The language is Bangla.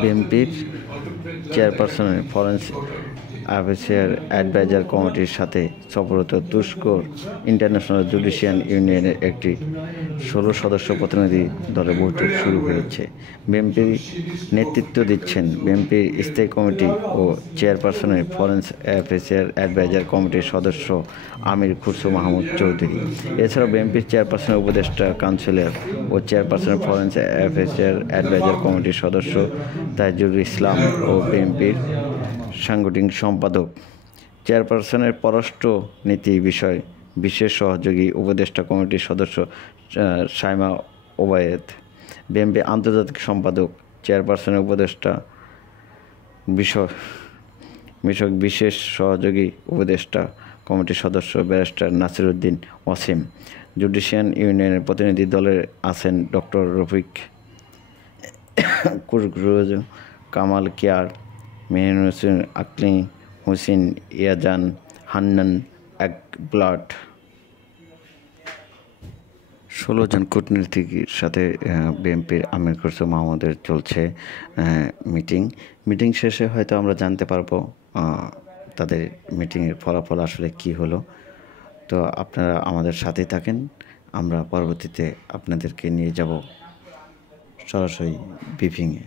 বিএনপির চেয়ারপারসনের ফরেন্সিক অ্যাফেয়ার অ্যাডভাইজার কমিটির সাথে সফররত তুরস্ক ইন্টারন্যাশনাল জুডিশিয়াল ইউনিয়নের একটি 16 সদস্য প্রতিনিধি দলের বৈঠক শুরু হয়েছে। বিএনপির নেতৃত্ব দিচ্ছেন বিএনপির স্থায়ী কমিটি ও চেয়ারপারসনের ফরেন্সিক অ্যাফেয়ার অ্যাডভাইজার কমিটির সদস্য আমির খুরশো মাহমুদ চৌধুরী। এছাড়াও বিএনপির চেয়ারপারসনের উপদেষ্টা কাউন্সিলর ও চেয়ারপারসনের ফরেন্সিক অ্যাফেয়ার অ্যাডভাইজার কমিটির সদস্য তাইজুল ইসলাম ও বিএনপির সাংগঠনিক সম্পাদক চেয়ারপারসনের পররাষ্ট্র নীতি বিষয় বিশেষ সহযোগী উপদেষ্টা কমিটির সদস্য সাইমা ওবায়েদ, বিএনপি আন্তর্জাতিক সম্পাদক চেয়ারপারসনের উপদেষ্টা বিষয়ক বিশেষ সহযোগী উপদেষ্টা কমিটির সদস্য ব্যারিস্টার নাসিরউদ্দিন ওয়াসিম। জুডিশিয়াল ইউনিয়নের প্রতিনিধি দলে আছেন ডক্টর রফিক, কুরুজ, কামাল কিয়ার, মেহনুর হোসেন আকলি, হুসেন ইয়াজান, হান্নান একব্লাড। 16 জন কূটনীতিকের সাথে বিএনপির আমির খুরশো মাহমুদের চলছে মিটিং শেষে হয়তো আমরা জানতে পারবো তাদের মিটিংয়ের ফলাফল আসলে কি হলো। তো আপনারা আমাদের সাথেই থাকেন, আমরা পরবর্তীতে আপনাদেরকে নিয়ে যাব সরাসরি ব্রিফিংয়ে।